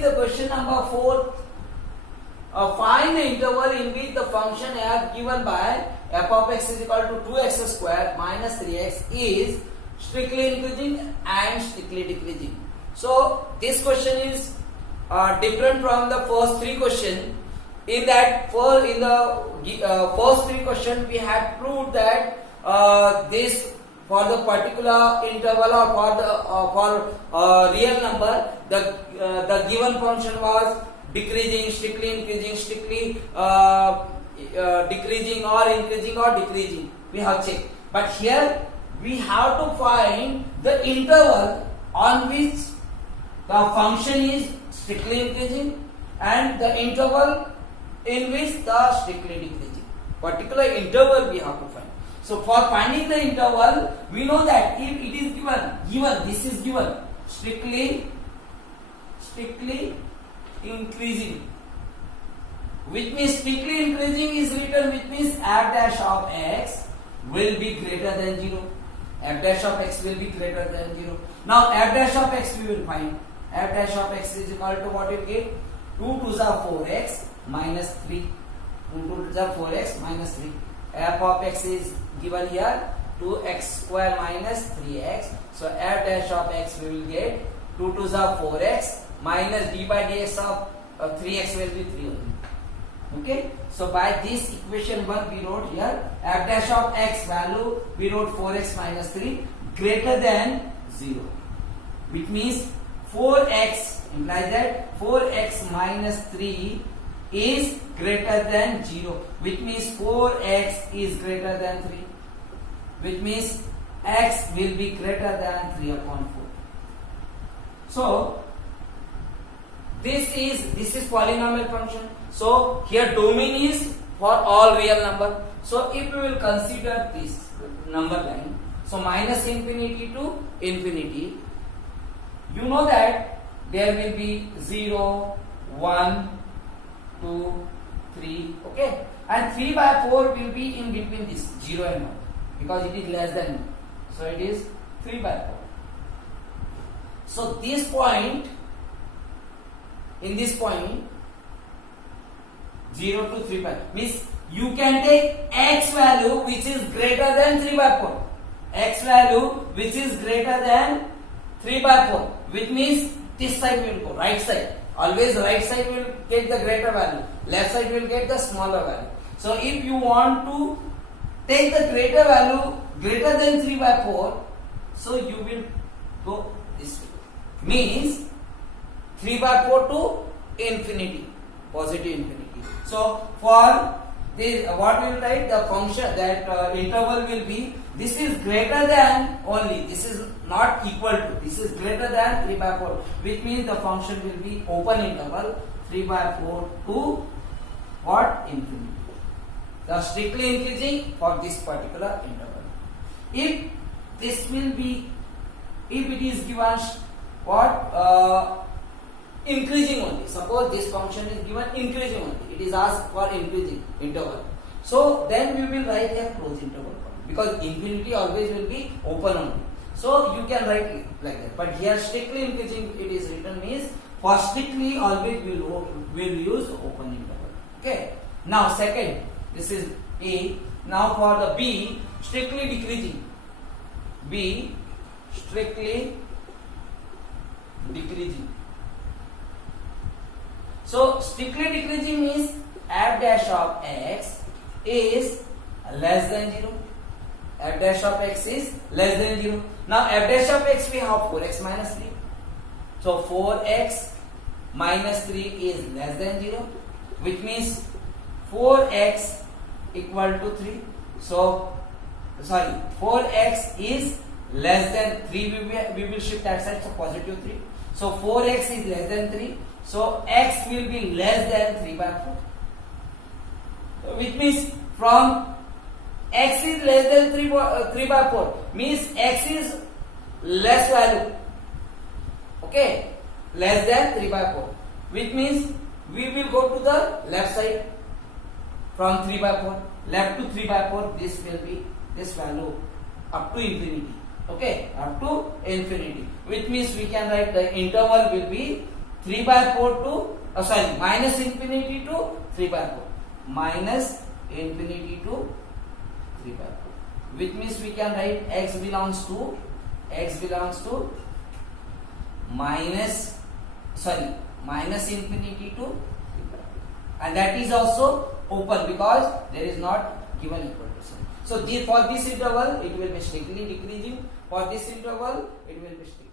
the question number 4. Find the interval in which the function f given by f of x is equal to 2x square minus 3x is strictly increasing and strictly decreasing. So this question is different from the first three questions. In that, in the first three questions, we had proved that this for the particular interval or for real number, the given function was decreasing, strictly increasing, strictly decreasing, or increasing or decreasing. We have checked. But here we have to find the interval on which the function is strictly increasing and the interval in which the strictly decreasing. Particular interval we have to find. So for finding the interval, we know that if it is given, this is given, strictly increasing, which means strictly increasing is written, which means f dash of x will be greater than 0. F dash of x will be greater than 0. Now f dash of x we will find. F dash of x is equal to what you get? 2 to the 4x minus 3. 2 to the 4x minus 3. F of x is given here 2x square minus 3x. So f dash of x we will get 2 to the 4x minus d by dx of 3x will be 3 only. Okay, so by this equation 1 we wrote here f dash of x value we wrote 4x minus 3 greater than 0, which means 4x implies that 4x minus 3 is greater than 0, which means 4x is greater than 3, which means x will be greater than 3 upon 4. So this is polynomial function. So here domain is for all real number. So if we will consider this number line, so minus infinity to infinity, you know that there will be 0, 1, 2, 3, okay, and 3 by 4 will be in between this 0 and 1 because it is less than 1. So it is 3 by 4. So this point, in this point 0 to 3 by 4 means you can take x value which is greater than 3 by 4. X value which is greater than 3 by 4, which means this side will go, right side. Always right side will take the greater value, left side will get the smaller value. So if you want to take the greater value greater than 3 by 4, so you will go this way. Means 3 by 4 to infinity, positive infinity. So for this, what we will write, the function that interval will be, this is greater than only, this is not equal to, this is greater than 3 by 4, which means the function will be open interval 3 by 4 to what? Infinity. The strictly increasing for this particular interval. If this will be, if it is given what? Increasing only. Suppose this function is given increasing only. It is asked for increasing interval. So then we will write a closed interval because infinity always will be open only. So you can write it like that. But here strictly increasing it is written means for strictly always we will use open interval. Okay. Now second, this is A. Now for the B, strictly decreasing. B, strictly decreasing. So strictly decreasing means f dash of x is less than 0. F dash of x is less than 0. Now f dash of x we have 4x minus 3. So 4x minus 3 is less than 0, which means 4x equal to 3. So sorry, 4x is less than 3. We will shift that side, so positive 3. So 4x is less than 3. So x will be less than 3 by 4, which means from x is less than 3 by 4 means x is less value, okay, less than 3 by 4, which means we will go to the left side from 3 by 4, left to 3 by 4, this will be this value up to infinity, okay, up to infinity, which means we can write the interval will be 3 by 4 to minus infinity to 3 by 4, minus infinity to 3 by 4, which means we can write x belongs to minus infinity to 3 by 4, and that is also open because there is not given equal to sign. So for this interval it will be strictly decreasing, for this interval it will be strictly